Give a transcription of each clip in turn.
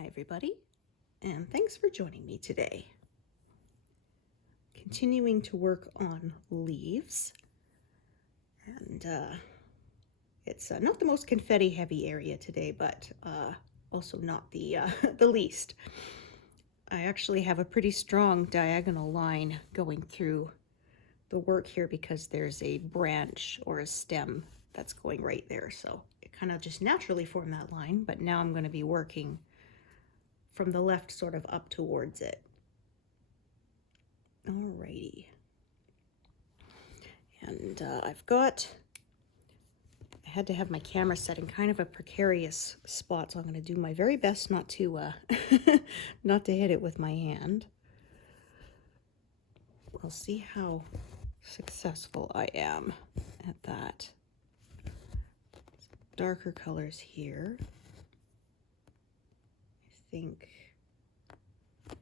Hi everybody, and thanks for joining me today. Continuing to work on leaves, and it's not the most confetti heavy area today, but also not the the least. I actually have a pretty strong diagonal line going through the work here because there's a branch or a stem that's going right there, so it kind of just naturally formed that line, but now I'm going to be working from the left sort of up towards it. Alrighty. And I had to have my camera set in kind of a precarious spot, so I'm going to do my very best not to not to hit it with my hand. We'll see how successful I am at that. Some darker colors here. I think I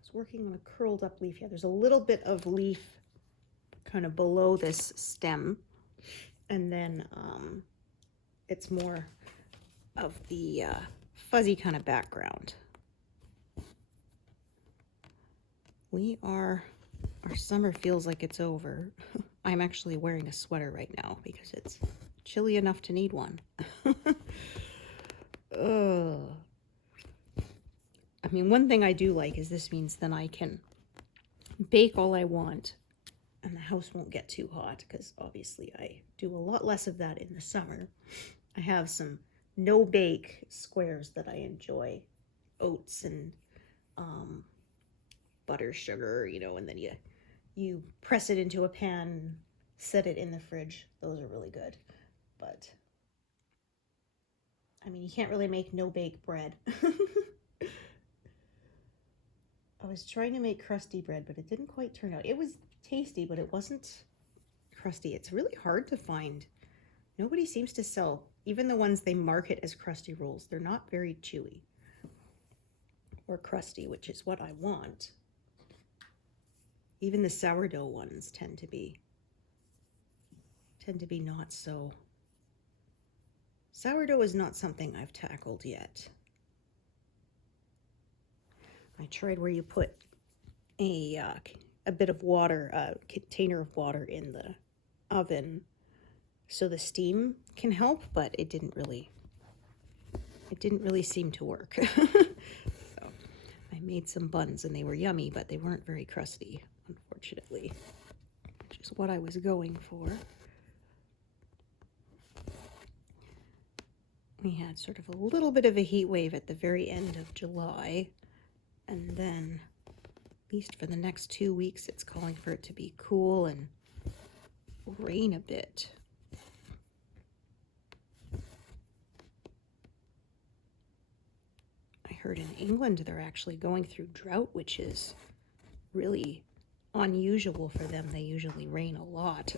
was working on a curled up leaf. Yeah, there's a little bit of leaf kind of below this stem, and then it's more of the fuzzy kind of background. Our summer feels like it's over. I'm actually wearing a sweater right now because it's chilly enough to need one. I mean, one thing I do like is this means then I can bake all I want and the house won't get too hot, because obviously I do a lot less of that in the summer. I have some no-bake squares that I enjoy, oats and butter, sugar, you know, and then you press it into a pan, set it in the fridge. Those are really good. But I mean, you can't really make no-bake bread. I was trying to make crusty bread, but it didn't quite turn out. It was tasty, but it wasn't crusty. It's really hard to find. Nobody seems to sell, even the ones they market as crusty rolls. They're not very chewy or crusty, which is what I want. Even the sourdough ones tend to be not so. Sourdough is not something I've tackled yet. I tried where you put a bit of water, a container of water in the oven so the steam can help, but it didn't really seem to work. So I made some buns and they were yummy, but they weren't very crusty, unfortunately, which is what I was going for. We had sort of a little bit of a heat wave at the very end of July, and then at least for the next 2 weeks, it's calling for it to be cool and rain a bit. I heard in England they're actually going through drought, which is really unusual for them. They usually rain a lot.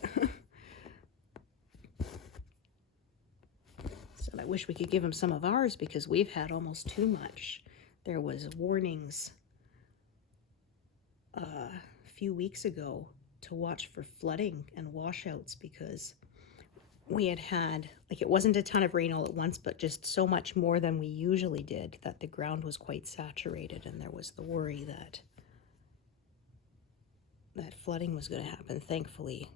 So I wish we could give them some of ours because we've had almost too much. There was warnings a few weeks ago to watch for flooding and washouts because we had like, it wasn't a ton of rain all at once, but just so much more than we usually did that the ground was quite saturated, and there was the worry that flooding was going to happen. Thankfully,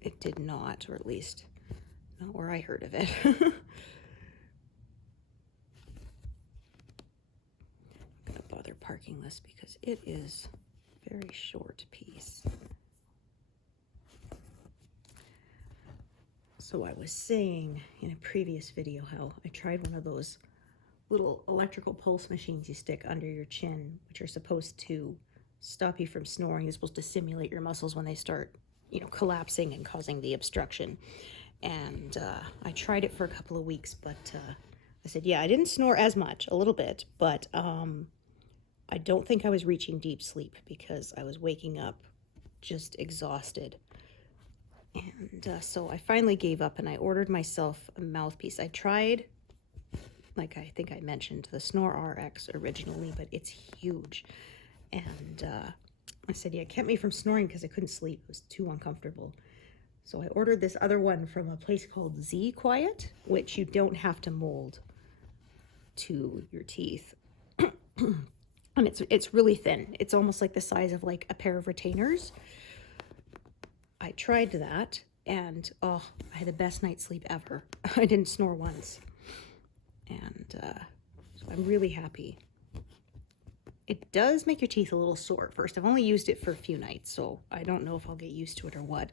it did not, or at least not where I heard of it. Bother parking this because it is a very short piece. So I was saying in a previous video how I tried one of those little electrical pulse machines you stick under your chin, which are supposed to stop you from snoring. You're supposed to simulate your muscles when they start, you know, collapsing and causing the obstruction. And I tried it for a couple of weeks, but I said, yeah, I didn't snore as much, a little bit, but I don't think I was reaching deep sleep because I was waking up just exhausted. And so I finally gave up and I ordered myself a mouthpiece. I tried, like I think I mentioned, the Snore RX originally, but it's huge. And I said, yeah, it kept me from snoring because I couldn't sleep. It was too uncomfortable. So I ordered this other one from a place called Z Quiet, which you don't have to mold to your teeth. And it's really thin. It's almost like the size of like a pair of retainers. I tried that, and oh, I had the best night's sleep ever. I didn't snore once. And so I'm really happy. It does make your teeth a little sore at first. I've only used it for a few nights, so I don't know if I'll get used to it or what.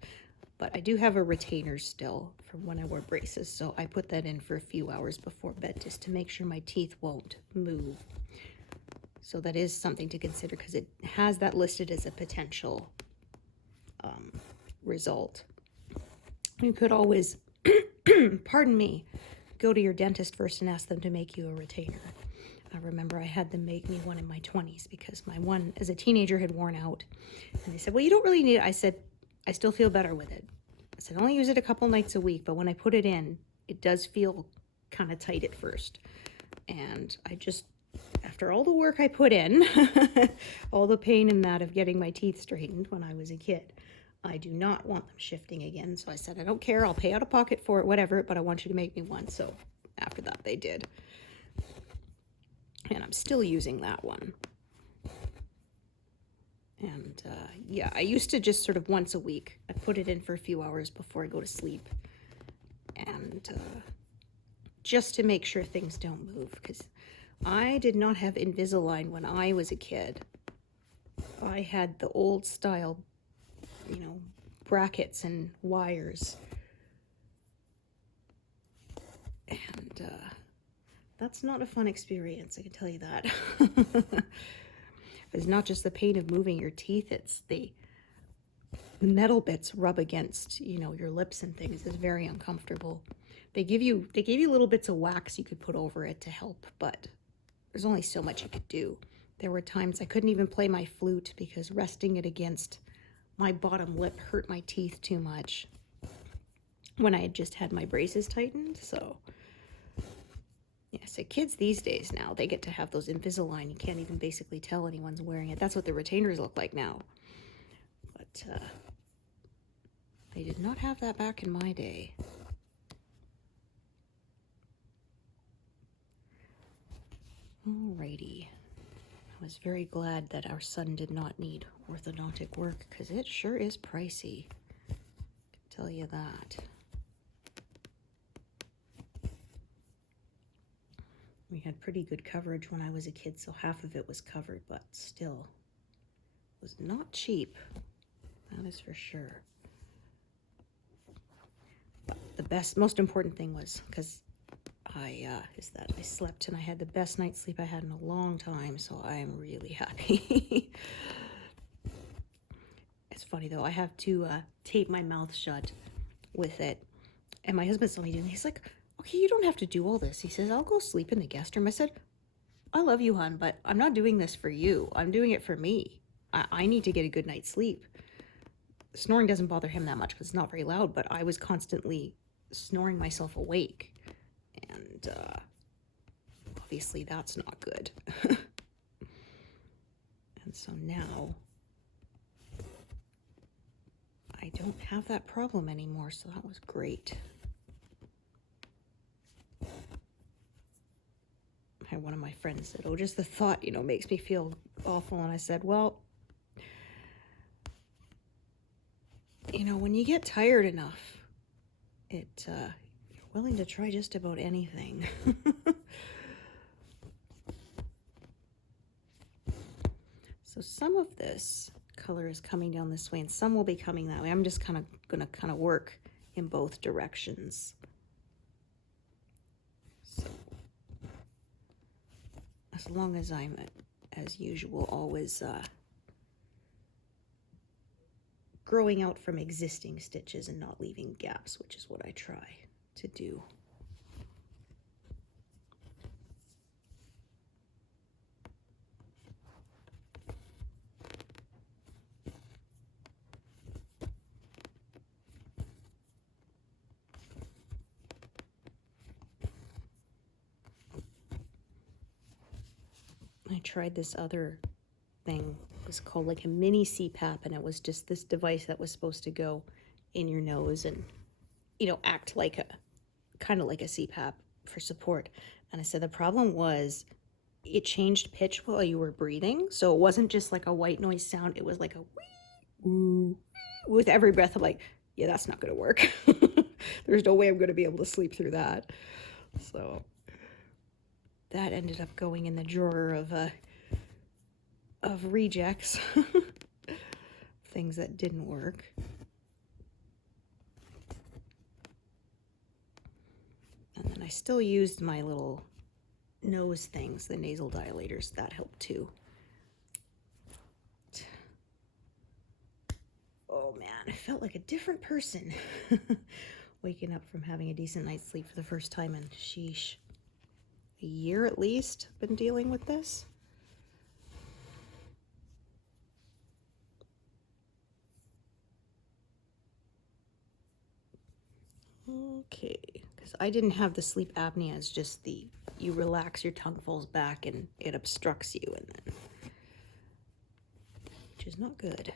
But I do have a retainer still from when I wore braces, so I put that in for a few hours before bed just to make sure my teeth won't move. So that is something to consider because it has that listed as a potential result. You could always, pardon me, go to your dentist first and ask them to make you a retainer. I remember I had them make me one in my 20s because my one as a teenager had worn out. And they said, well, you don't really need it. I said, I still feel better with it. I said, I only use it a couple nights a week, but when I put it in, it does feel kind of tight at first. And I just, after all the work I put in, all the pain in that of getting my teeth straightened when I was a kid, I do not want them shifting again. So I said, I don't care. I'll pay out of pocket for it, whatever, but I want you to make me one. So after that, they did. And I'm still using that one. And yeah, I used to just sort of once a week. I put it in for a few hours before I go to sleep. And just to make sure things don't move. Because I did not have Invisalign when I was a kid. I had the old style, you know, brackets and wires. And that's not a fun experience, I can tell you that. It's not just the pain of moving your teeth, it's the metal bits rub against, you know, your lips and things. It's very uncomfortable. They gave you little bits of wax you could put over it to help, but there's only so much you could do. There were times I couldn't even play my flute because resting it against my bottom lip hurt my teeth too much when I had just had my braces tightened. So yeah, so kids these days now, they get to have those Invisalign. You can't even basically tell anyone's wearing it. That's what the retainers look like now. But they did not have that back in my day. Alrighty. I was very glad that our son did not need orthodontic work because it sure is pricey. I can tell you that. We had pretty good coverage when I was a kid, so half of it was covered, but still was not cheap. That is for sure. But the most important thing was, because I slept and I had the best night's sleep I had in a long time, so I am really happy. It's funny though, I have to tape my mouth shut with it, and my husband saw me doing it. He's like, okay, you don't have to do all this. He says, I'll go sleep in the guest room. I said, I love you, hon, but I'm not doing this for you. I'm doing it for me. I need to get a good night's sleep. Snoring doesn't bother him that much because it's not very loud, but I was constantly snoring myself awake. And obviously that's not good. And so now I don't have that problem anymore, so that was great. I had one of my friends said, oh, just the thought, you know, makes me feel awful. And I said, well, you know, when you get tired enough, you're willing to try just about anything. So some of this color is coming down this way and some will be coming that way. I'm just going to work in both directions. So as long as I'm, as usual, always growing out from existing stitches and not leaving gaps, which is what I try to do. I tried this other thing. It was called like a mini CPAP, and it was just this device that was supposed to go in your nose and, you know, act like a, kind of like a CPAP for support. And I said the problem was it changed pitch while you were breathing. So it wasn't just like a white noise sound. It was like a wee, woo, with every breath. I'm like, yeah, that's not going to work. There's no way I'm going to be able to sleep through that. So that ended up going in the drawer of rejects, things that didn't work. And then I still used my little nose things, the nasal dilators. That helped too. Oh man, I felt like a different person waking up from having a decent night's sleep for the first time in, sheesh, a year at least. Been dealing with this. Okay, because I didn't have the sleep apnea. It's just the, you relax, your tongue falls back and it obstructs you, and then, which is not good.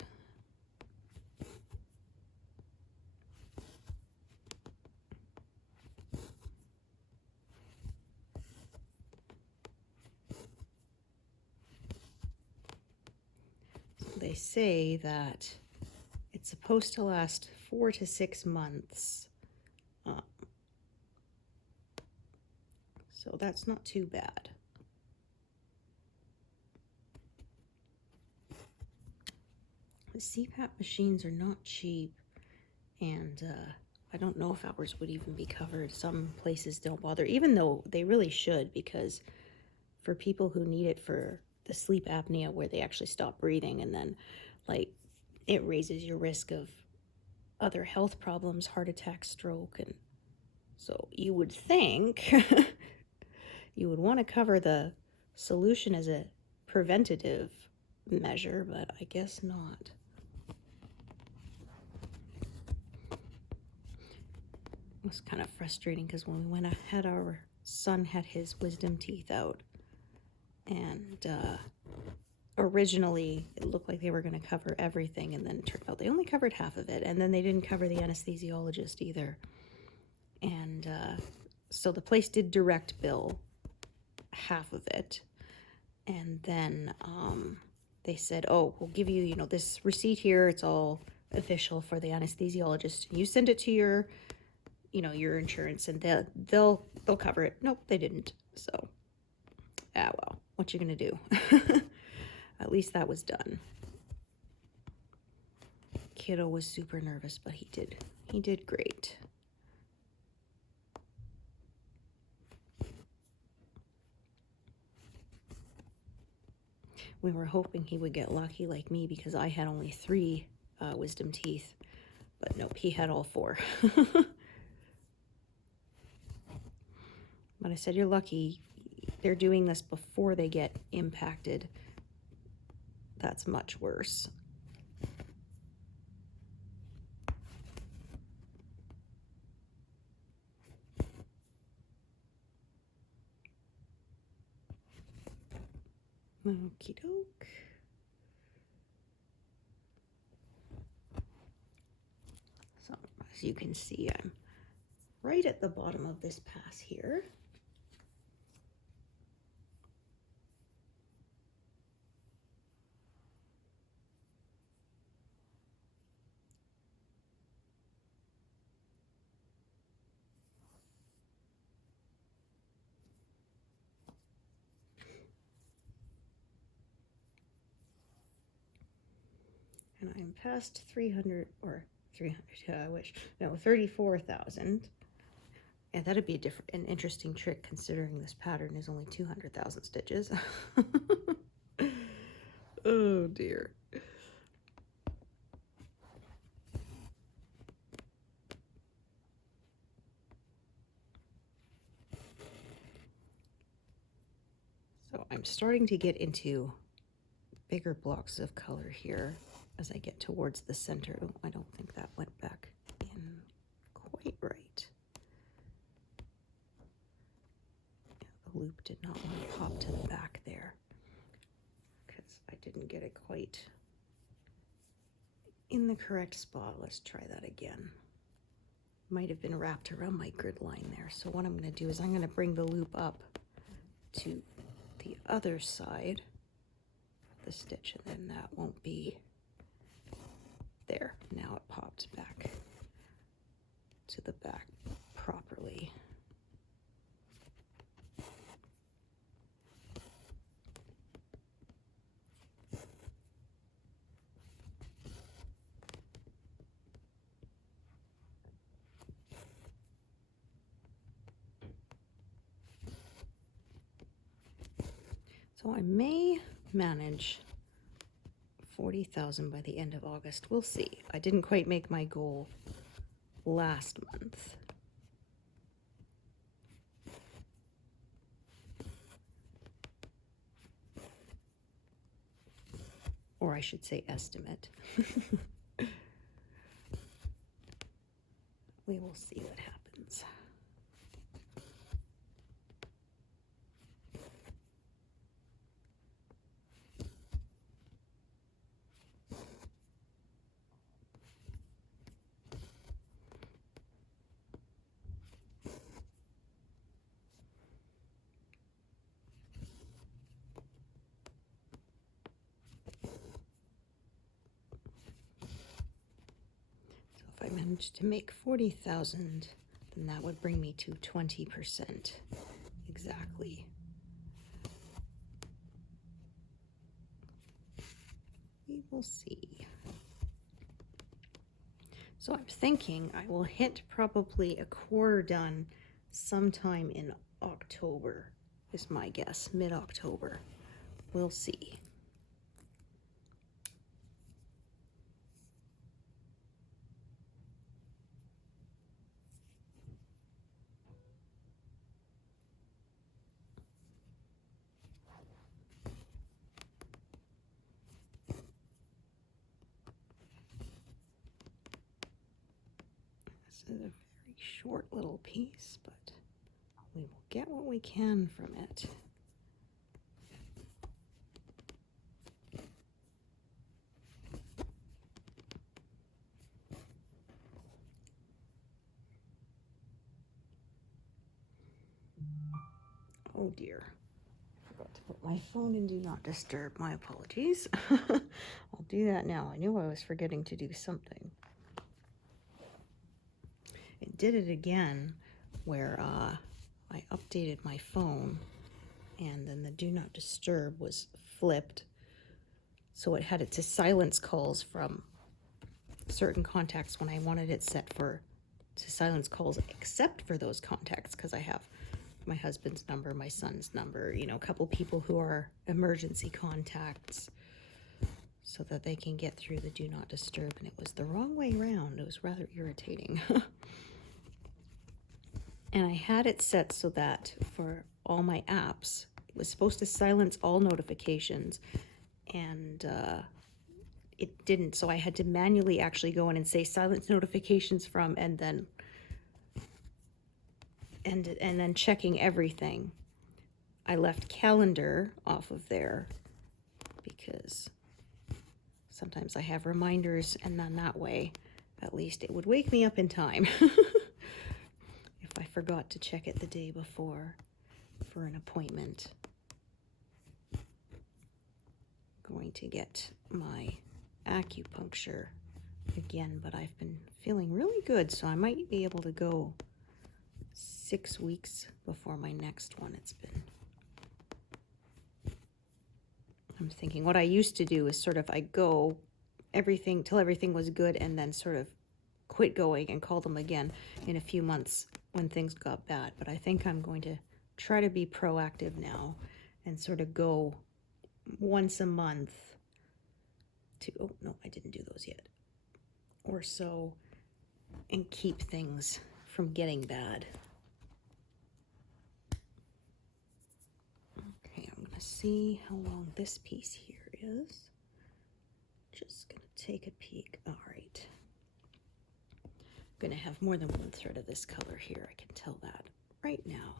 So they say that it's supposed to last 4 to 6 months. So that's not too bad. The CPAP machines are not cheap, and I don't know if ours would even be covered. Some places don't bother, even though they really should, because for people who need it for the sleep apnea where they actually stop breathing, and then like it raises your risk of other health problems, heart attack, stroke, and so you would think you would want to cover the solution as a preventative measure, but I guess not. It was kind of frustrating because when we had our son had his wisdom teeth out, and originally it looked like they were going to cover everything, and then it turned out they only covered half of it, and then they didn't cover the anesthesiologist either. And so the place did direct bill half of it, and then they said, oh, we'll give you, you know, this receipt here, it's all official for the anesthesiologist, you send it to your, you know, your insurance, and they'll cover it. Nope, they didn't. So well, what you gonna do? At least that was done. Kiddo was super nervous, but he did great. We were hoping he would get lucky like me, because I had only 3 wisdom teeth, but nope, he had all 4. But I said, you're lucky. They're doing this before they get impacted. That's much worse. Okie doke. So as you can see, I'm right at the bottom of this pass here. And I'm past 300, or 300, I wish, no, 34,000. And that'd be an interesting trick, considering this pattern is only 200,000 stitches. Oh dear. So I'm starting to get into bigger blocks of color here as I get towards the center. Oh, I don't think that went back in quite right. Yeah, the loop did not want to pop to the back there because I didn't get it quite in the correct spot. Let's try that again. Might have been wrapped around my grid line there. So what I'm going to do is I'm going to bring the loop up to the other side of the stitch, and then that won't be there. Now it pops back to the back properly. So I may manage 40,000 by the end of August. We'll see. I didn't quite make my goal last month. Or I should say estimate. We will see what happens. If I managed to make 40,000, then that would bring me to 20% exactly. We will see. So I'm thinking I will hit probably a quarter done sometime in October, is my guess, mid-October. We'll see. This is a very short little piece, but we will get what we can from it. Oh dear, I forgot to put my phone in Do Not Disturb. My apologies. I'll do that now. I knew I was forgetting to do something. It did it again where I updated my phone and then the Do Not Disturb was flipped. So it had it to silence calls from certain contacts when I wanted it set to silence calls except for those contacts, because I have my husband's number, my son's number, you know, a couple people who are emergency contacts so that they can get through the Do Not Disturb, and it was the wrong way around. It was rather irritating. And I had it set so that for all my apps, it was supposed to silence all notifications, and it didn't. So I had to manually actually go in and say silence notifications from, and then checking everything. I left calendar off of there because sometimes I have reminders, and then that way, at least it would wake me up in time. If I forgot to check it the day before for an appointment. I'm going to get my acupuncture again, but I've been feeling really good, so I might be able to go 6 weeks before my next one. I'm thinking what I used to do is sort of I go everything till everything was good and then sort of quit going and call them again in a few months when things got bad. But I think I'm going to try to be proactive now and sort of go once a month to, oh no, I didn't do those yet, or so, and keep things from getting bad. Okay, I'm gonna see how long this piece here is. Just gonna take a peek. All right. I'm gonna have more than one thread of this color here. I can tell that right now.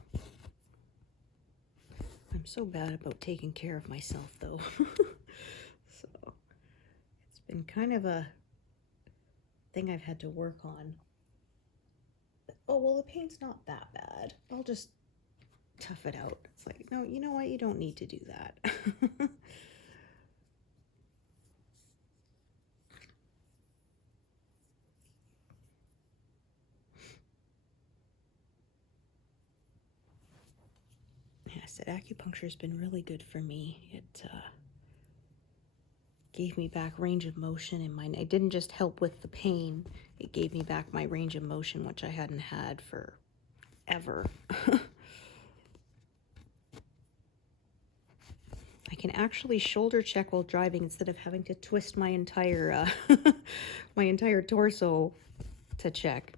I'm so bad about taking care of myself though. So it's been kind of a thing I've had to work on. Oh, well, the paint's not that bad. I'll just tough it out. It's like, no, you know what? You don't need to do that. Yeah, I said acupuncture has been really good for me. It gave me back range of motion in my neck. It didn't just help with the pain, it gave me back my range of motion, which I hadn't had for ever. I can actually shoulder check while driving instead of having to twist my entire my entire torso to check.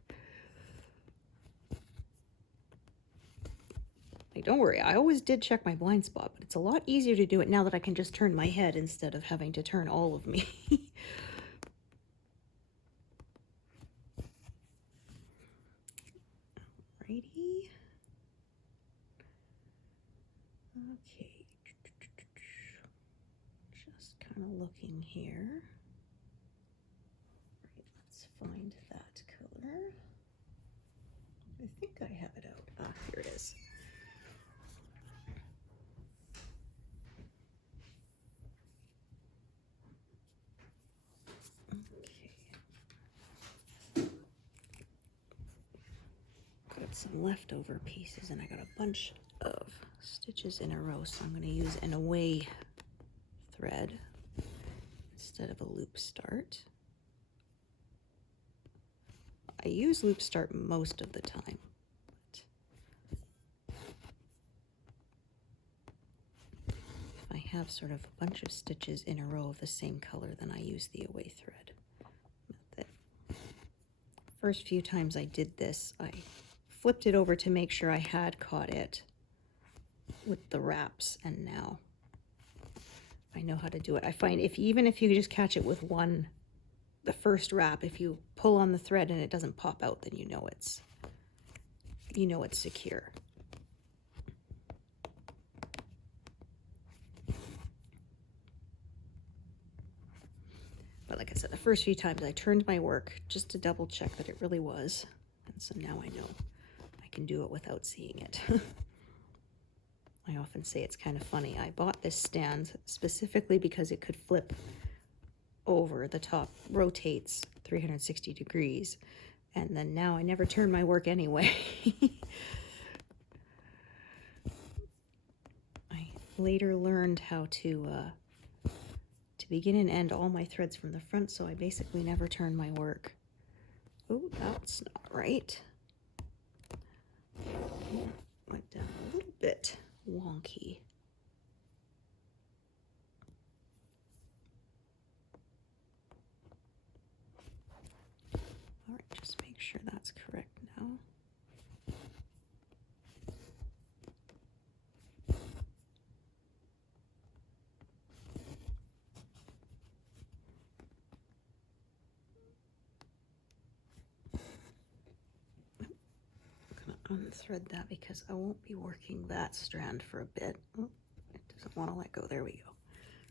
Like, don't worry, I always did check my blind spot, but it's a lot easier to do it now that I can just turn my head instead of having to turn all of me. Alrighty. Okay. Just kind of looking here. Right, let's find that color. I think I have it out. Ah, here it is. Got some leftover pieces and I got a bunch of stitches in a row, so I'm going to use an away thread instead of a loop start. I use loop start most of the time, but if I have sort of a bunch of stitches in a row of the same color, then I use the away thread method. First few times I did this, I flipped it over to make sure I had caught it with the wraps, and now I know how to do it. I find even if you just catch it with the first wrap, if you pull on the thread and it doesn't pop out, then you know it's secure. But like I said, the first few times I turned my work just to double check that it really was, and so now I know I can do it without seeing it. I often say it's kind of funny. I bought this stand specifically because it could flip over. The top rotates 360 degrees, and then now I never turn my work anyway. I later learned how to begin and end all my threads from the front, so I basically never turn my work. Oh, that's not right. Went down a little bit wonky. All right, just make sure that's correct now. I'm going to unthread that because I won't be working that strand for a bit. Oh, it doesn't want to let go. There we go.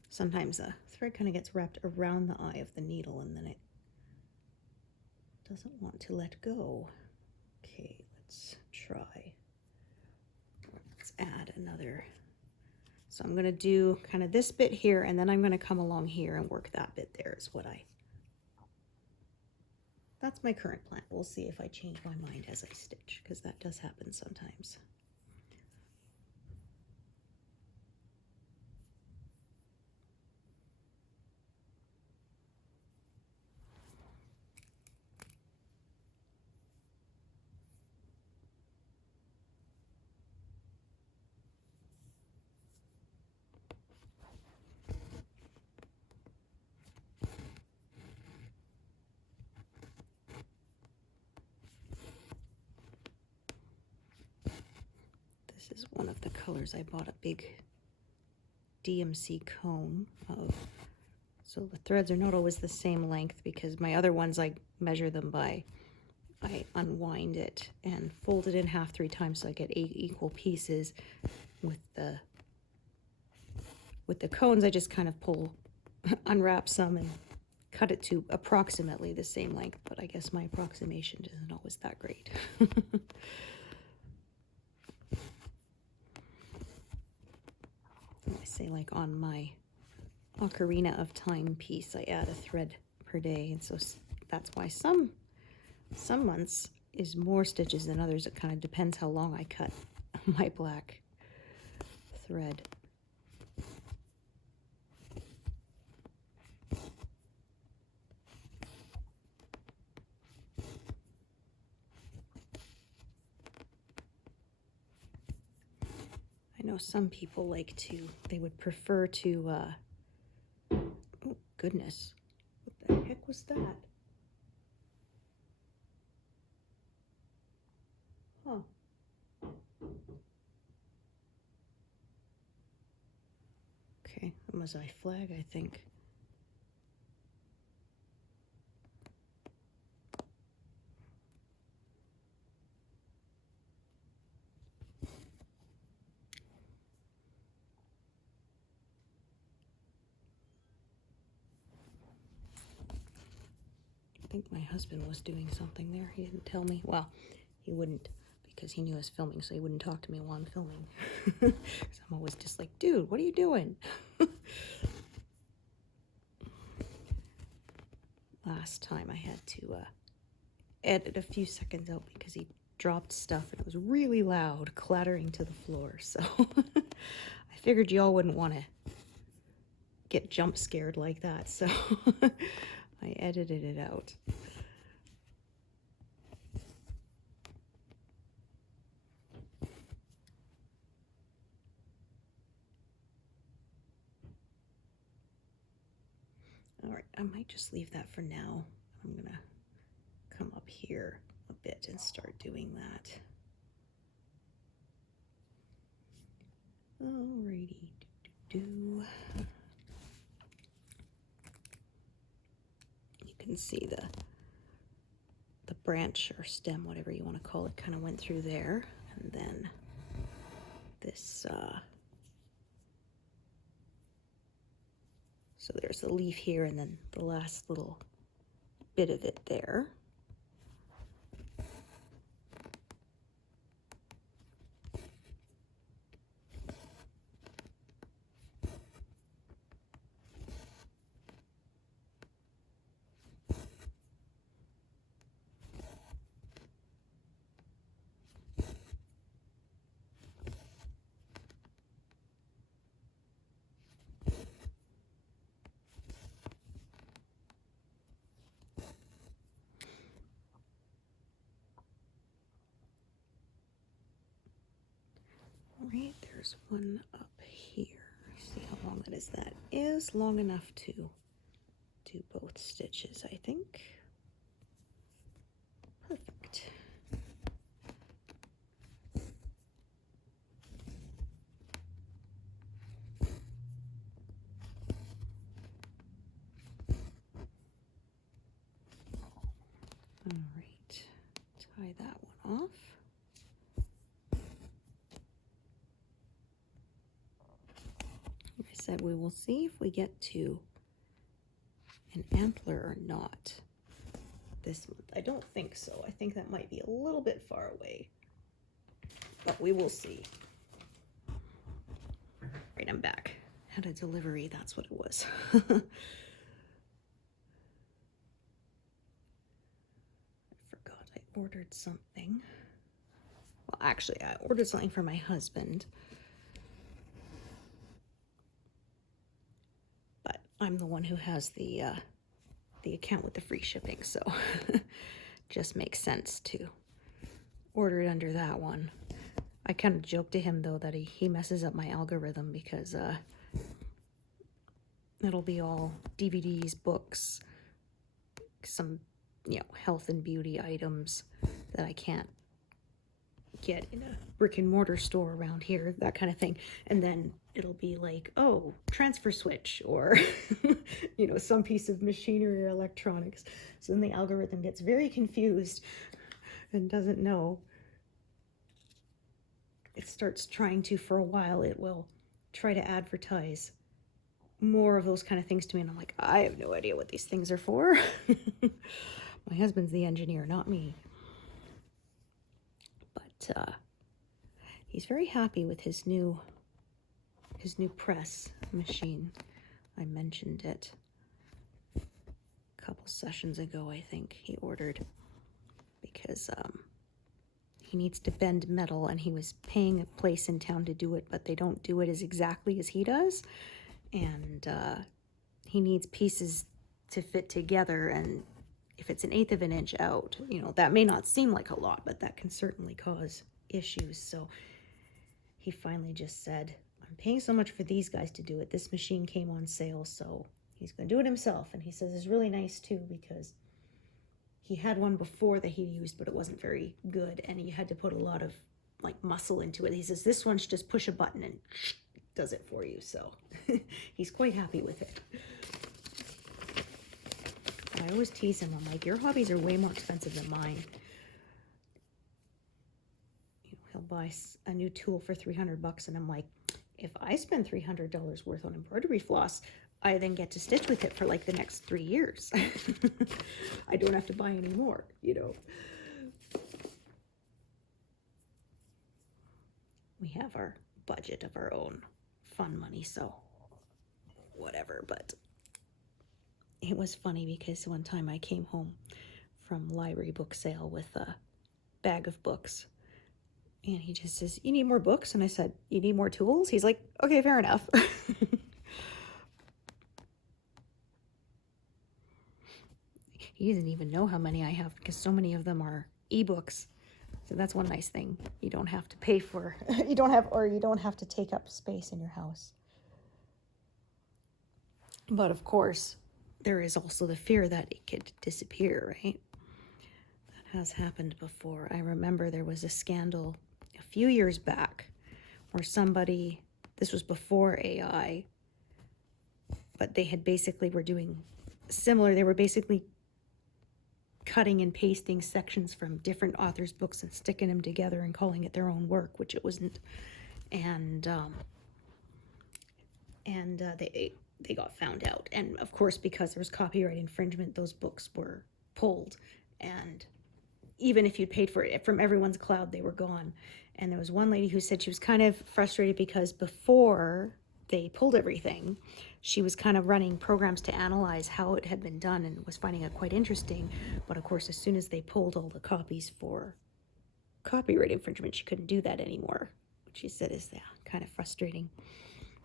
Sometimes the thread kind of gets wrapped around the eye of the needle and then it doesn't want to let go. Okay, let's try. Let's add another. So I'm going to do kind of this bit here, and then I'm going to come along here and work that bit there is what that's my current plan. We'll see if I change my mind as I stitch, because that does happen sometimes. This is one of the colors. I bought a big DMC comb of, so the threads are not always the same length, because my other ones I measure them by, I unwind it and fold it in half 3 times so I get 8 equal pieces. With the cones, I just kind of unwrap some and cut it to approximately the same length, but I guess my approximation isn't always that great. I say, like, on my Ocarina of Time piece, I add a thread per day, and so that's why some months is more stitches than others. It kind of depends how long I cut my black thread. I know some people like to, they would prefer to, oh goodness, what the heck was that? Huh. Okay, that was my flag, I think. I think my husband was doing something there. He didn't tell me. Well, he wouldn't, because he knew I was filming, so he wouldn't talk to me while I'm filming. Because I'm always just like, dude, what are you doing? Last time I had to edit a few seconds out because he dropped stuff and it was really loud, clattering to the floor. So I figured y'all wouldn't want to get jump scared like that, so I edited it out. All right, I might just leave that for now. I'm gonna come up here a bit and start doing that. Alrighty, you can see the branch or stem, whatever you want to call it, kind of went through there, and then this so there's the leaf here, and then the last little bit of it there. Right, there's one up here. See how long that is? That is long enough to do both stitches, I think. Perfect. All right, tie that one off. Said we will see if we get to an antler or not this month. I don't think so. I think that might be a little bit far away, but we will see. Right, I'm back. Had a delivery, that's what it was. I forgot I ordered something. Well, actually, I ordered something for my husband. I'm the one who has the account with the free shipping, so just makes sense to order it under that one. I kind of joked to him though that he messes up my algorithm because it'll be all DVDs, books, some health and beauty items that I can't get in a brick and mortar store around here, that kind of thing, and then it'll be like, oh, transfer switch, or some piece of machinery or electronics. So then the algorithm gets very confused and doesn't know. It starts trying to, for a while, it will try to advertise more of those kind of things to me, and I'm like, I have no idea what these things are for. My husband's the engineer, not me. But he's very happy with his new press machine. I mentioned it a couple sessions ago, I think he ordered, because he needs to bend metal, and he was paying a place in town to do it, but they don't do it as exactly as he does, and he needs pieces to fit together, and if it's 1/8 of an inch out, you know, that may not seem like a lot, but that can certainly cause issues. So he finally just said, I'm paying so much for these guys to do it. This machine came on sale, so he's going to do it himself. And he says it's really nice too, because he had one before that he used, but it wasn't very good, and he had to put a lot of like muscle into it. He says this one's just push a button and does it for you. So he's quite happy with it. I always tease him. I'm like, your hobbies are way more expensive than mine. You know, he'll buy a new tool for $300, and I'm like, if I spend $300 worth on embroidery floss, I then get to stitch with it for like the next 3 years. I don't have to buy any more, you know. We have our budget of our own fun money, so whatever. But it was funny because one time I came home from library book sale with a bag of books, and he just says, you need more books? And I said, you need more tools? He's like, okay, fair enough. He doesn't even know how many I have, because so many of them are ebooks. So that's one nice thing. You don't have to pay for, you don't have to take up space in your house. But of course, there is also the fear that it could disappear, right? That has happened before. I remember there was a scandal a few years back where somebody, this was before AI, but they had basically were doing similar. They were basically cutting and pasting sections from different authors' books and sticking them together and calling it their own work, which it wasn't. And they got found out. And of course, because there was copyright infringement, those books were pulled. And even if you paid for it from everyone's cloud, they were gone. And there was one lady who said she was kind of frustrated because before they pulled everything, she was kind of running programs to analyze how it had been done and was finding it quite interesting. But of course, as soon as they pulled all the copies for copyright infringement, she couldn't do that anymore, which she said is kind of frustrating.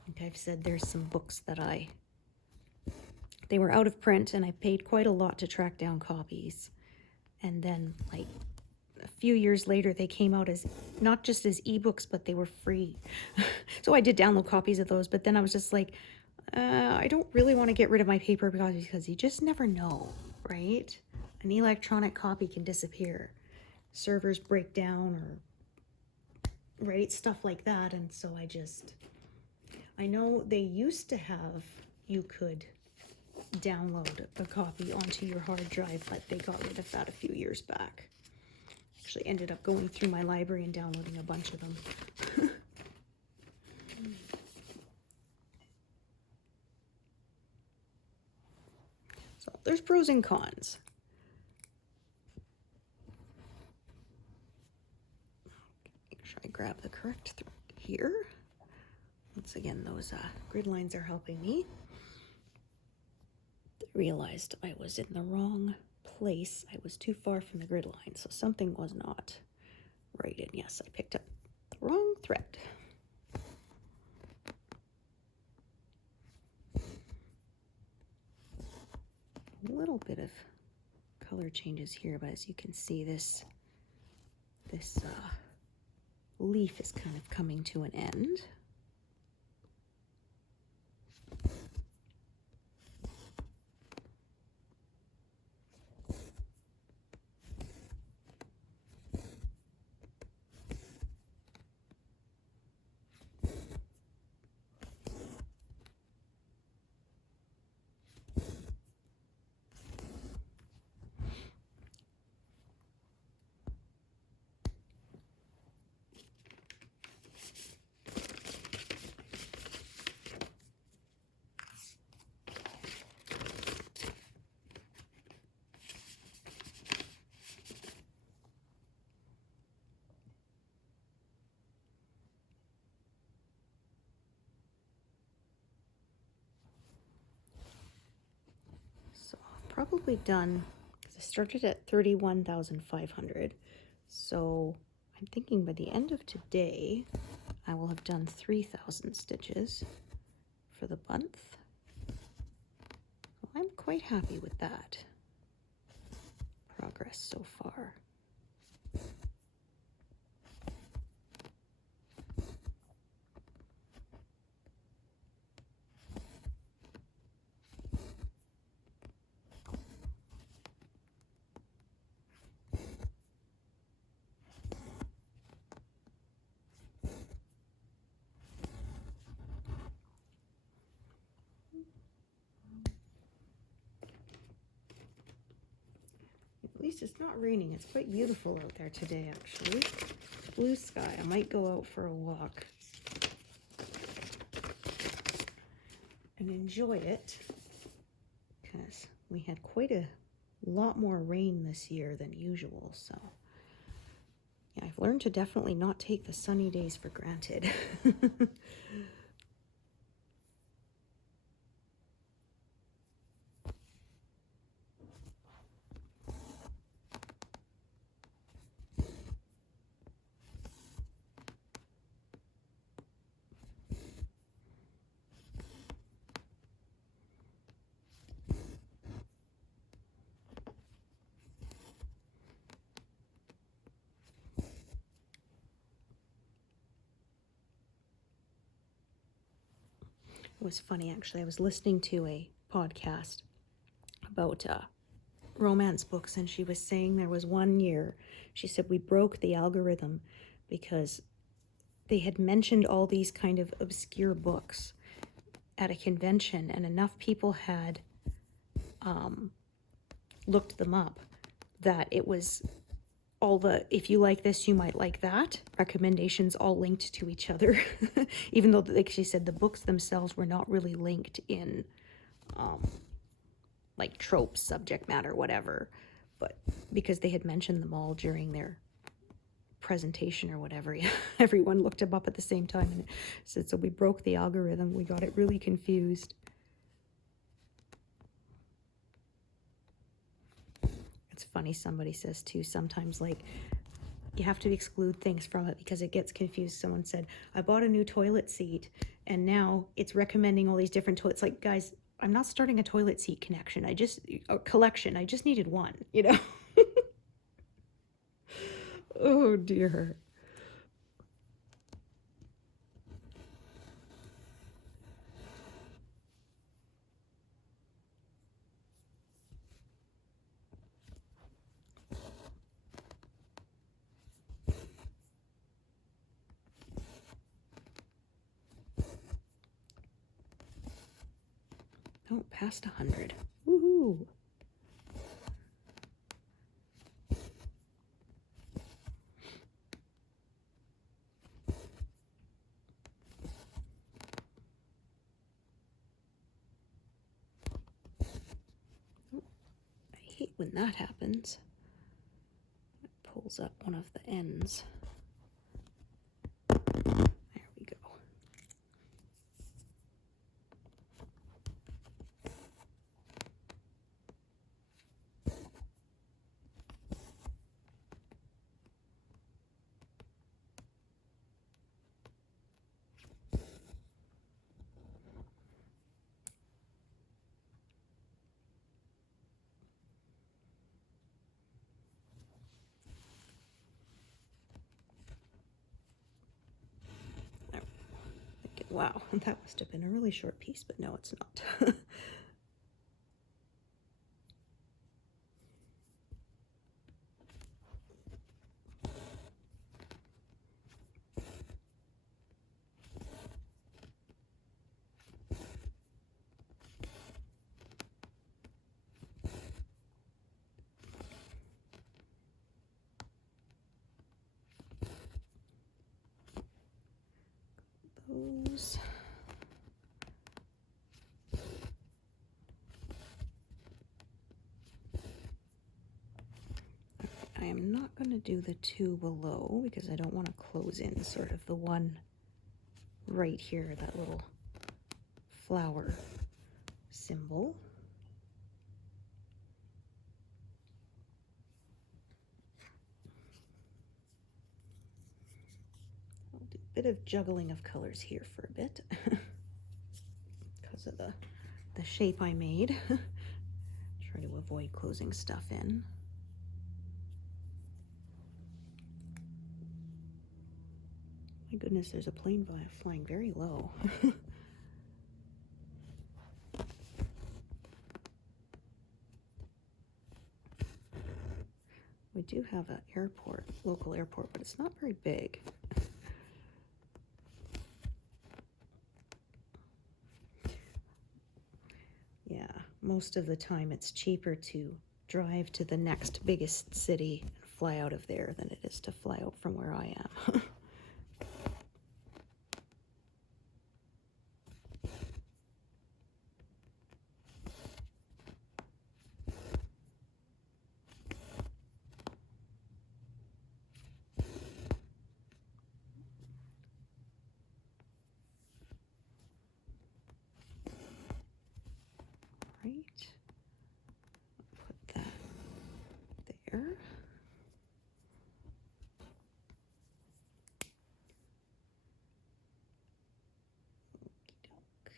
Like I've said, there's some books that they were out of print, and I paid quite a lot to track down copies. And then like a few years later, they came out as not just as ebooks, but they were free. So I did download copies of those, but then I was just like, I don't really want to get rid of my paper because you just never know, right? An electronic copy can disappear. Servers break down, or right, stuff like that. And so I know they used to have, you could download a copy onto your hard drive, but they got rid of that a few years back. Actually ended up going through my library and downloading a bunch of them. So there's pros and cons. Make sure I grab the correct thread here. Once again, those grid lines are helping me. I realized I was in the wrong place. I was too far from the grid line, so something was not right. And yes, I picked up the wrong thread. A little bit of color changes here, but as you can see, this leaf is kind of coming to an end. probably done, because I started at 31,500. So I'm thinking by the end of today, I will have done 3,000 stitches for the month. So I'm quite happy with that progress so far. At least it's not raining. It's quite beautiful out there today, actually. Blue sky. I might go out for a walk and enjoy it, because we had quite a lot more rain this year than usual. So yeah, I've learned to definitely not take the sunny days for granted. It was funny, actually. I was listening to a podcast about romance books, and she was saying there was one year, she said, we broke the algorithm because they had mentioned all these kind of obscure books at a convention, and enough people had looked them up that it was all the, if you like this, you might like that, recommendations all linked to each other. Even though, like she said, the books themselves were not really linked in like tropes, subject matter, whatever, but because they had mentioned them all during their presentation or whatever, everyone looked them up at the same time, and it said, so we broke the algorithm. We got it really confused. It's funny, somebody says too, sometimes like you have to exclude things from it because it gets confused. Someone said, I bought a new toilet seat and now it's recommending all these different toilets. Like, guys, I'm not starting a toilet seat collection. I just needed one, you know? Oh dear. Oh, past 100. Woohoo. Oh, I hate when that happens. It pulls up one of the ends. There we go. Wow, that must have been a really short piece, but no, it's not. Those. I am not going to do the two below because I don't want to close in sort of the one right here, that little flower symbol. bit of juggling of colors here for a bit because of the shape I made. Try to avoid closing stuff in. My goodness, there's a plane flying very low. We do have an airport, local airport, but it's not very big. Yeah, most of the time it's cheaper to drive to the next biggest city and fly out of there than it is to fly out from where I am. Right. Put that there. Okey-doke.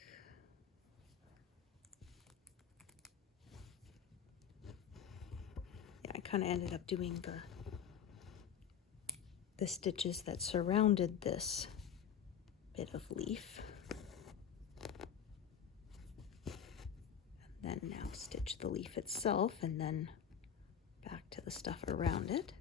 Yeah, I kind of ended up doing the stitches that surrounded this bit of leaf. And then now stitch the leaf itself and then back to the stuff around it.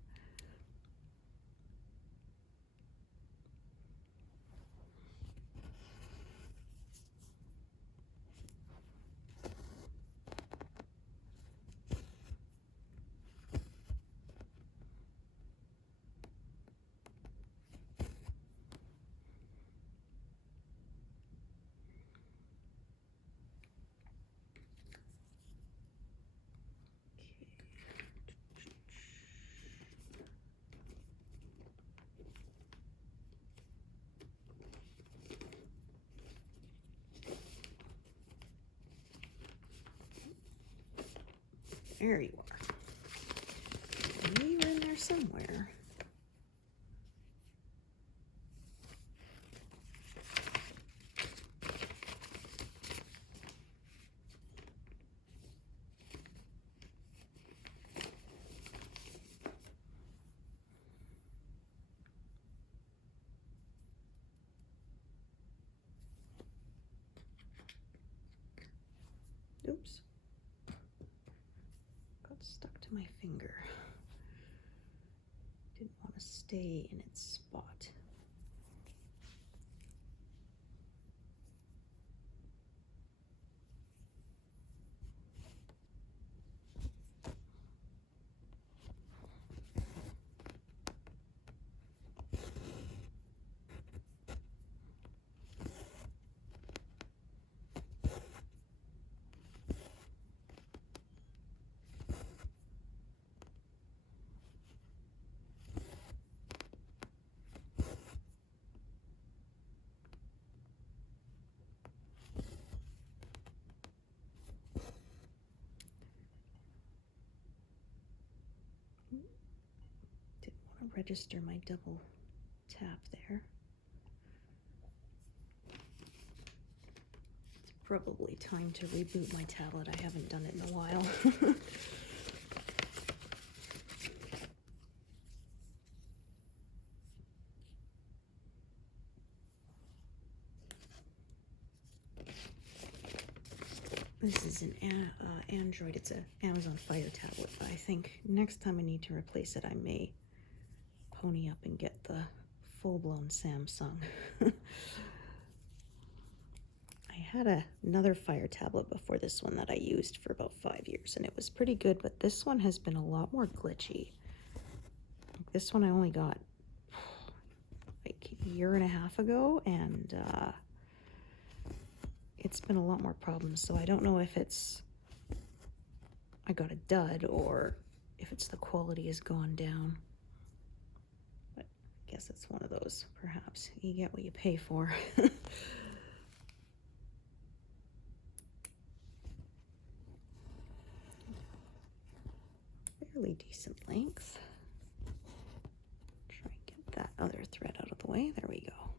There you are. Maybe you're in there somewhere. Oops. Got stuck to my finger. Didn't want to stay in its spot. Register my double tap there. It's probably time to reboot my tablet. I haven't done it in a while. This is an Android. It's an Amazon Fire tablet. I think next time I need to replace it, I may pony up and get the full-blown Samsung. I had another Fire tablet before this one that I used for about 5 years, and it was pretty good, but this one has been a lot more glitchy. This one I only got like a year and a half ago, and it's been a lot more problems, so I don't know if it's I got a dud or if it's the quality has gone down. But I guess it's one of those, perhaps. You get what you pay for. Fairly decent length. Try and get that other thread out of the way. There we go.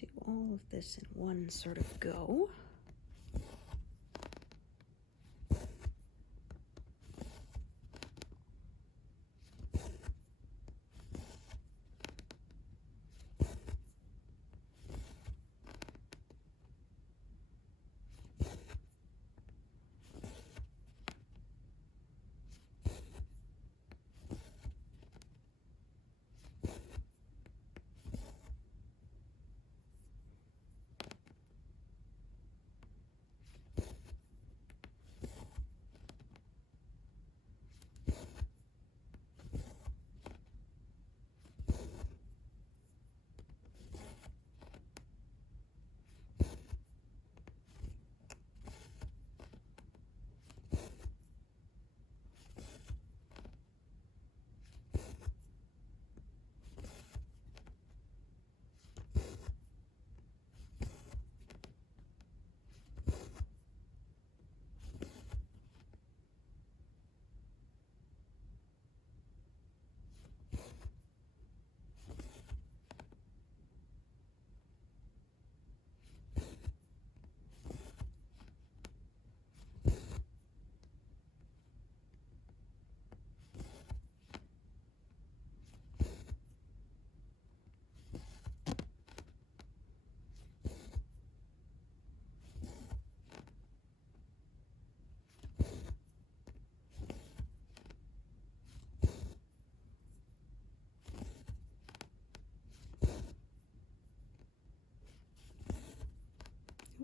do all of this in one sort of go.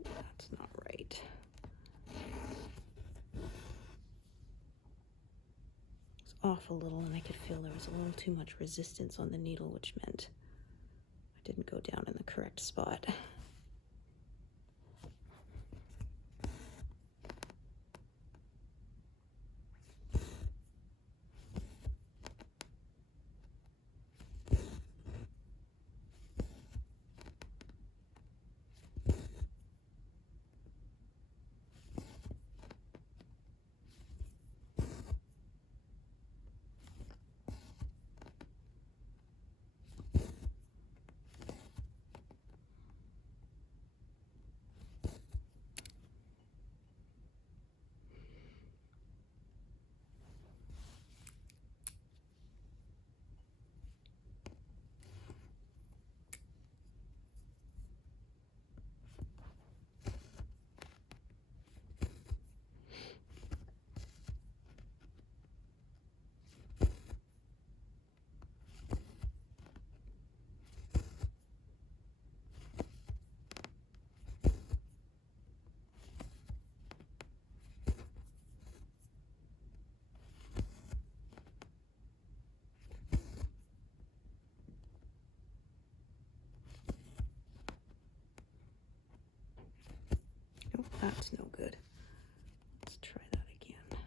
That's not right. It's off a little, and I could feel there was a little too much resistance on the needle, which meant I didn't go down in the correct spot. Nope, that's no good. Let's try that again.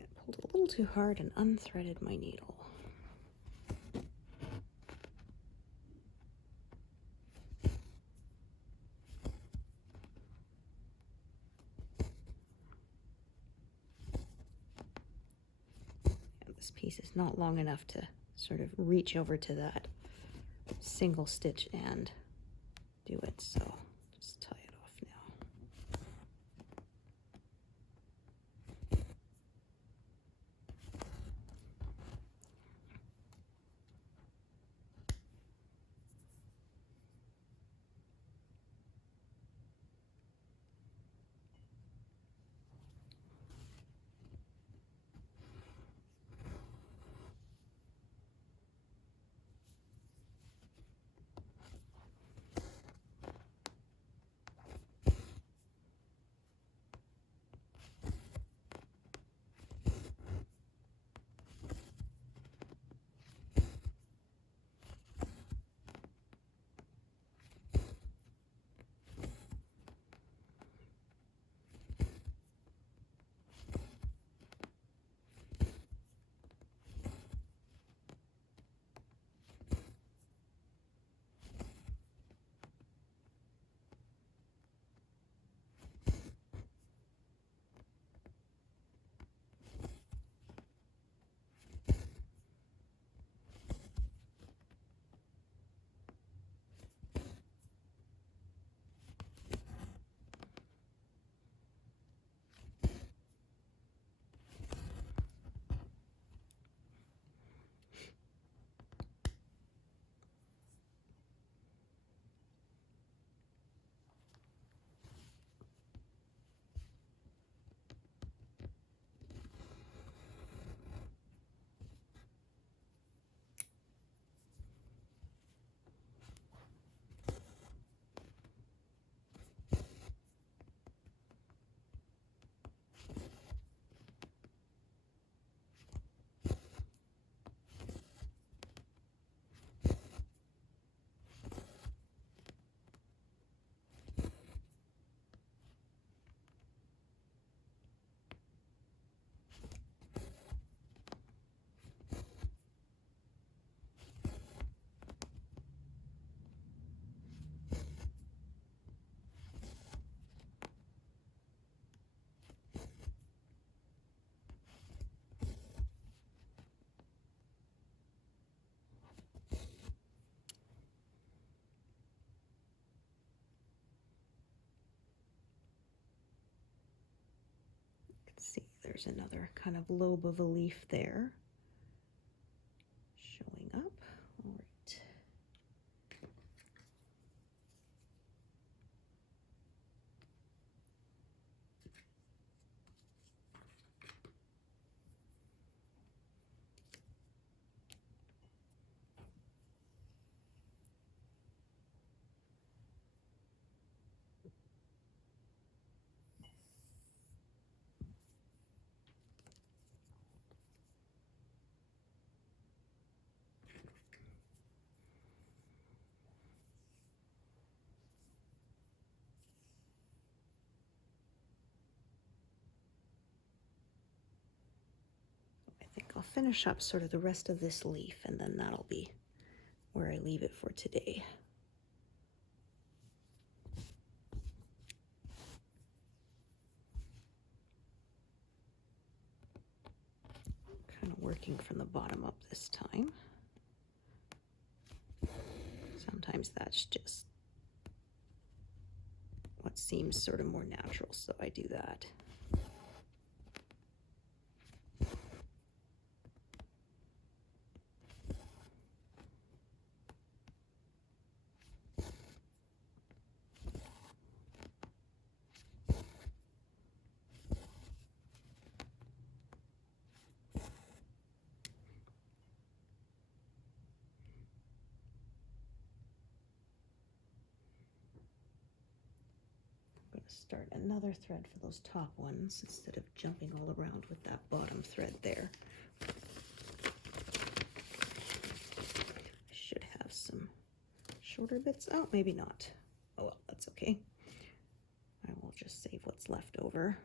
I pulled a little too hard and unthreaded my needle. And this piece is not long enough to sort of reach over to that single stitch and do it, so just tie it off now. See, there's another kind of lobe of a leaf there showing up. All right. I think I'll finish up sort of the rest of this leaf, and then that'll be where I leave it for today. Kind of working from the bottom up this time. Sometimes that's just what seems sort of more natural, so I do that. Start another thread for those top ones instead of jumping all around with that bottom thread there. I should have some shorter bits. Oh, maybe not. Oh well, that's okay. I will just save what's left over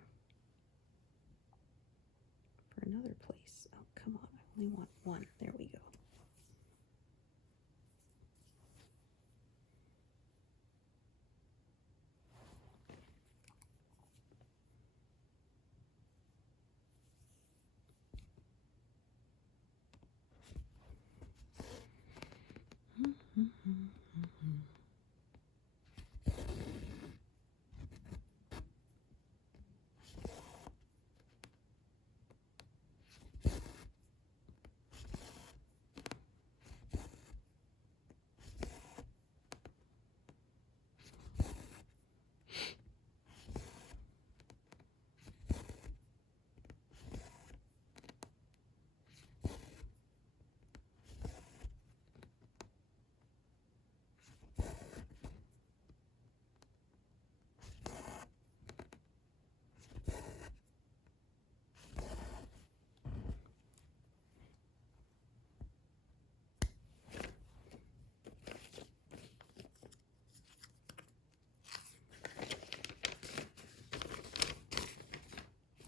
for another place. Oh, come on. I only want one. There we go.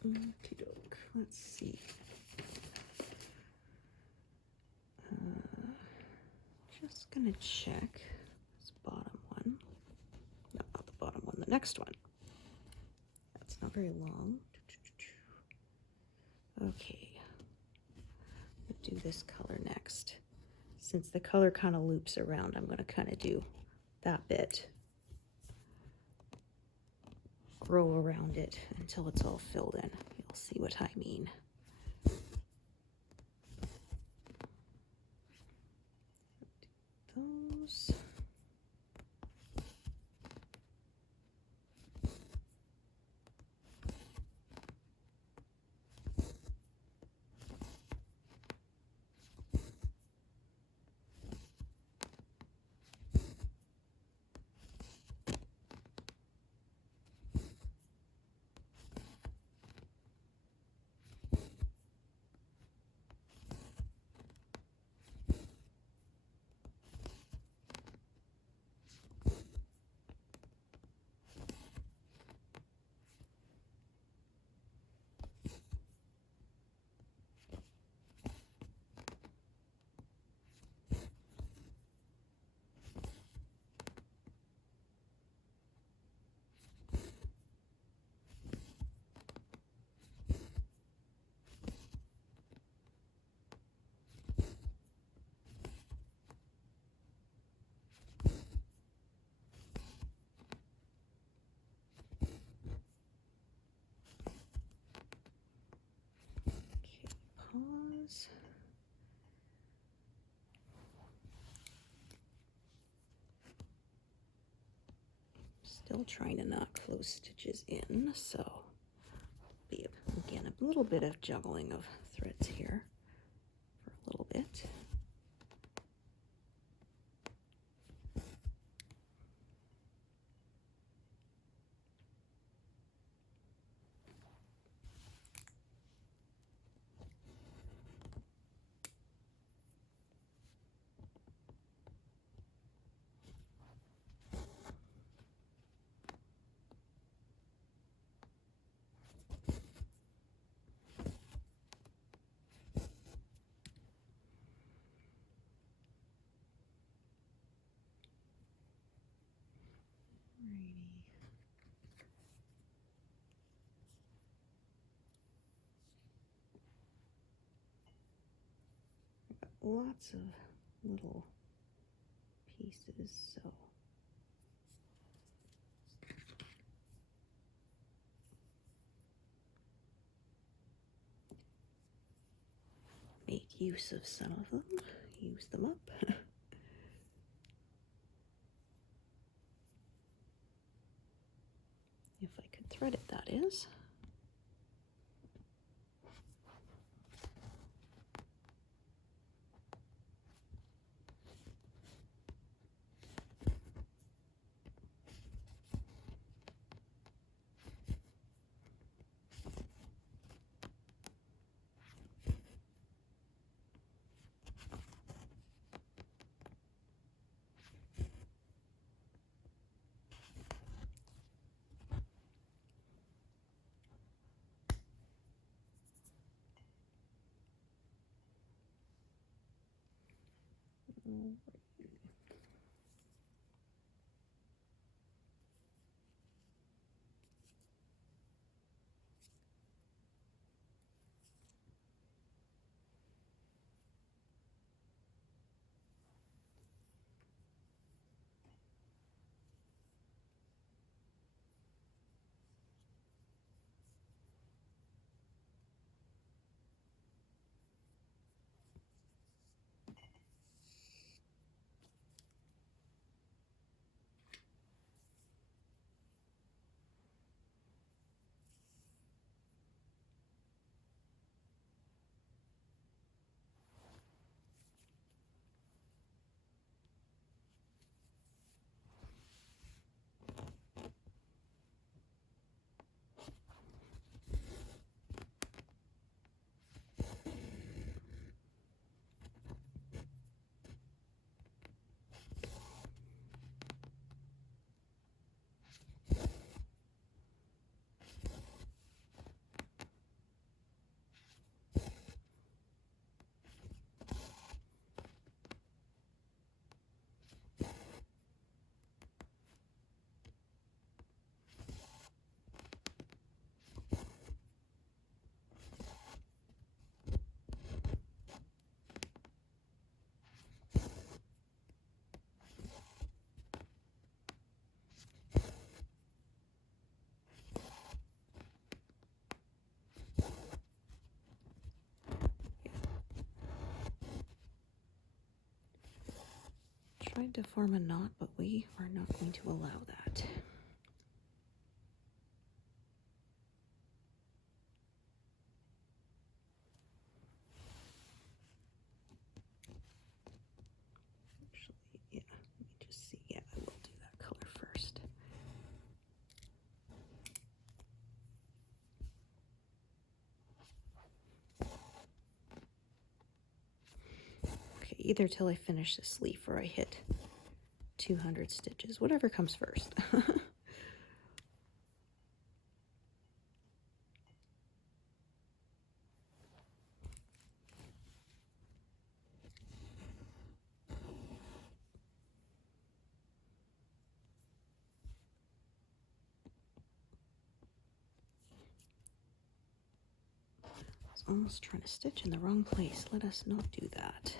Okey-doke. Let's see. Just gonna check this bottom one. No, not the bottom one, the next one. That's not very long. Okay. We'll do this color next. Since the color kind of loops around, I'm gonna kind of do that bit. Grow around it until it's all filled in. You'll see what I mean. Those. Still trying to knock those stitches in, so be again a little bit of juggling of threads here for a little bit. Lots of little pieces, so make use of some of them, use them up. If I could thread it, that is. Tried to form a knot, but we are not going to allow that. Actually, yeah, let me just see. Yeah, I will do that color first. Okay, either till I finish the sleeve or I hit 200 stitches, whatever comes first. I was almost trying to stitch in the wrong place. Let us not do that.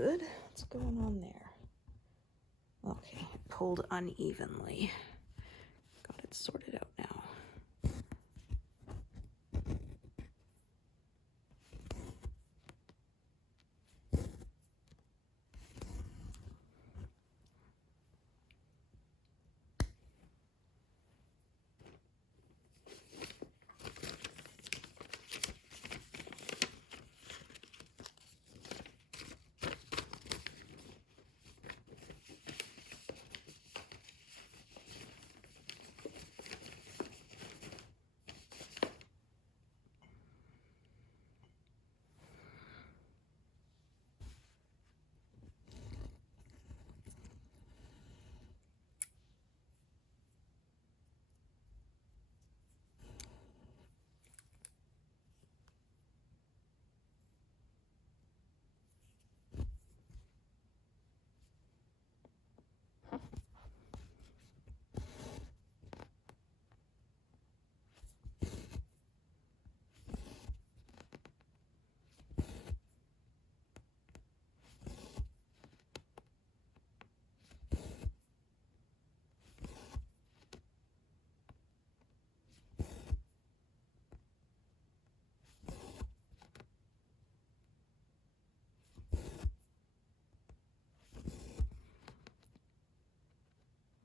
good. What's going on there? Okay, pulled unevenly. Got it sorted out now.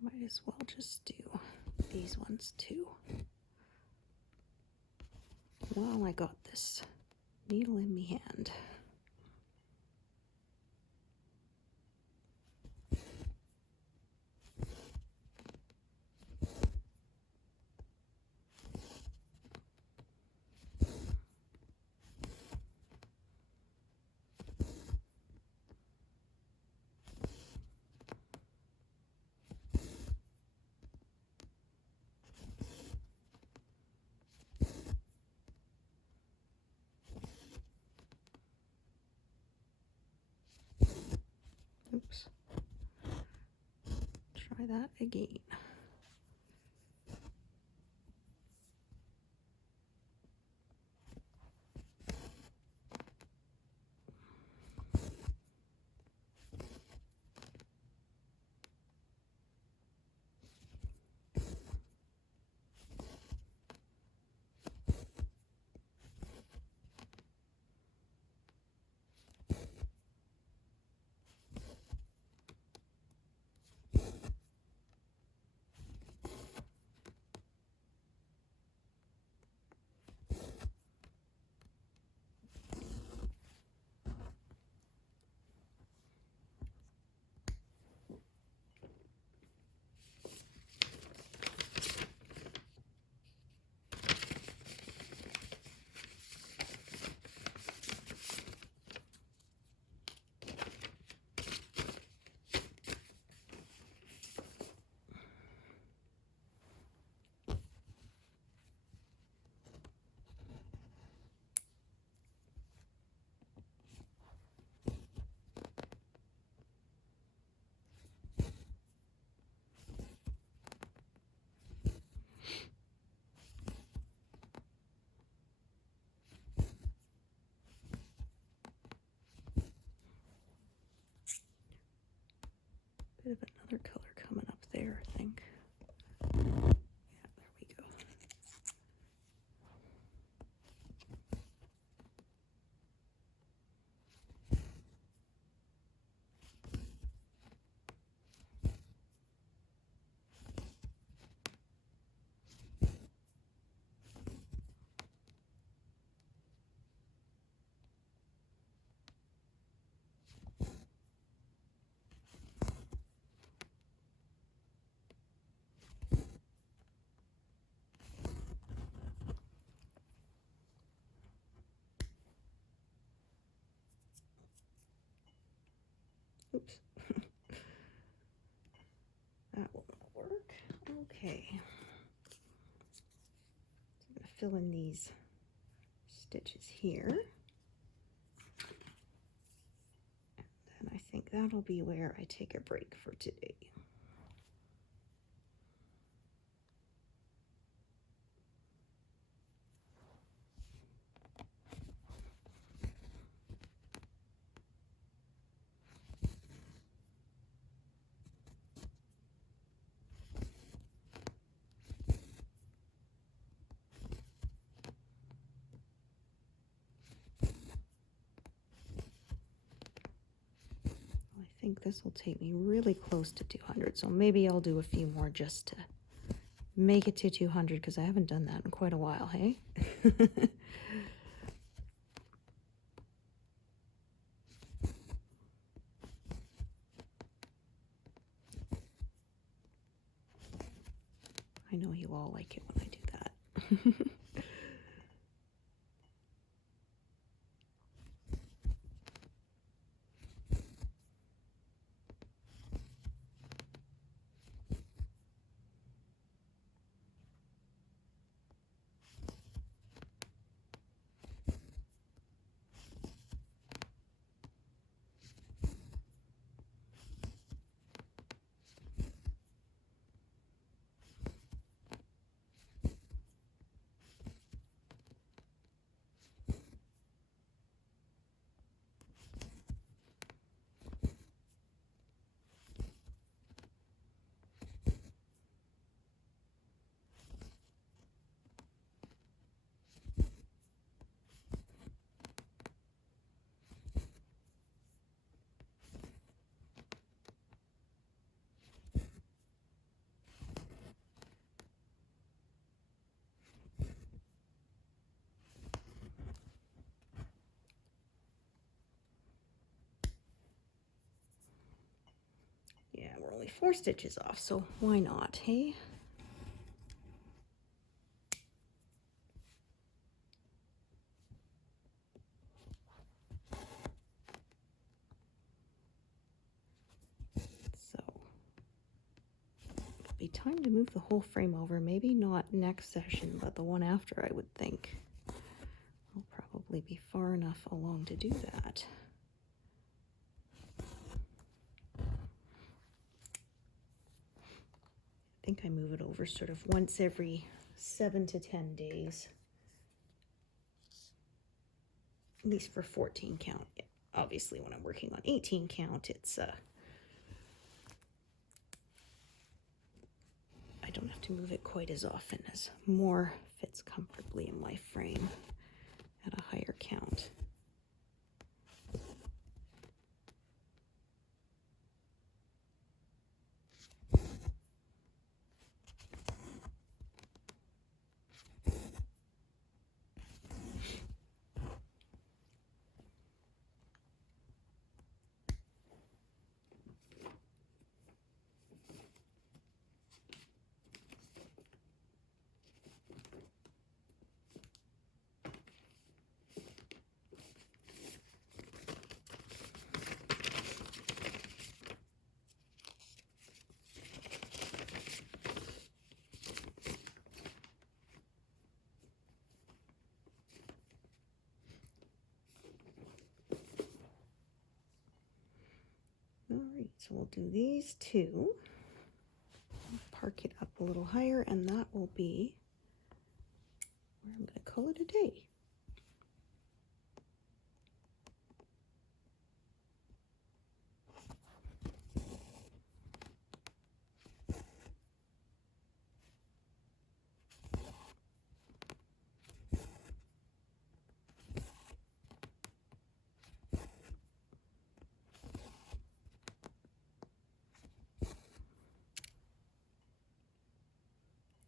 Might as well just do these ones too. While I got this needle in my hand. Oops. Try that again. Bit of another color coming up there, I think. Yeah, there we go. Oops. That will not work. Okay. So I'm going to fill in these stitches here. And then I think that'll be where I take a break for today. think this will take me really close to 200, so maybe I'll do a few more just to make it to 200, because I haven't done that in quite a while, hey? I know you all like it when I do that. Yeah, we're only 4 stitches off, so why not, hey? So, it'll be time to move the whole frame over. Maybe not next session, but the one after, I would think. I'll probably be far enough along to do that. I think I move it over sort of once every 7 to 10 days. At least for 14 count. Obviously, when I'm working on 18 count, it's I don't have to move it quite as often, as more fits comfortably in my frame at a higher count. All right, so we'll do these two. Park it up a little higher, and that will be where I'm going to call it a day.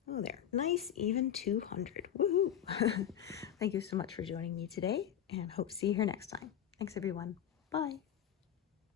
Oh, there. Nice, even 200. Woohoo! Thank you so much for joining me today, and hope to see you here next time. Thanks, everyone. Bye.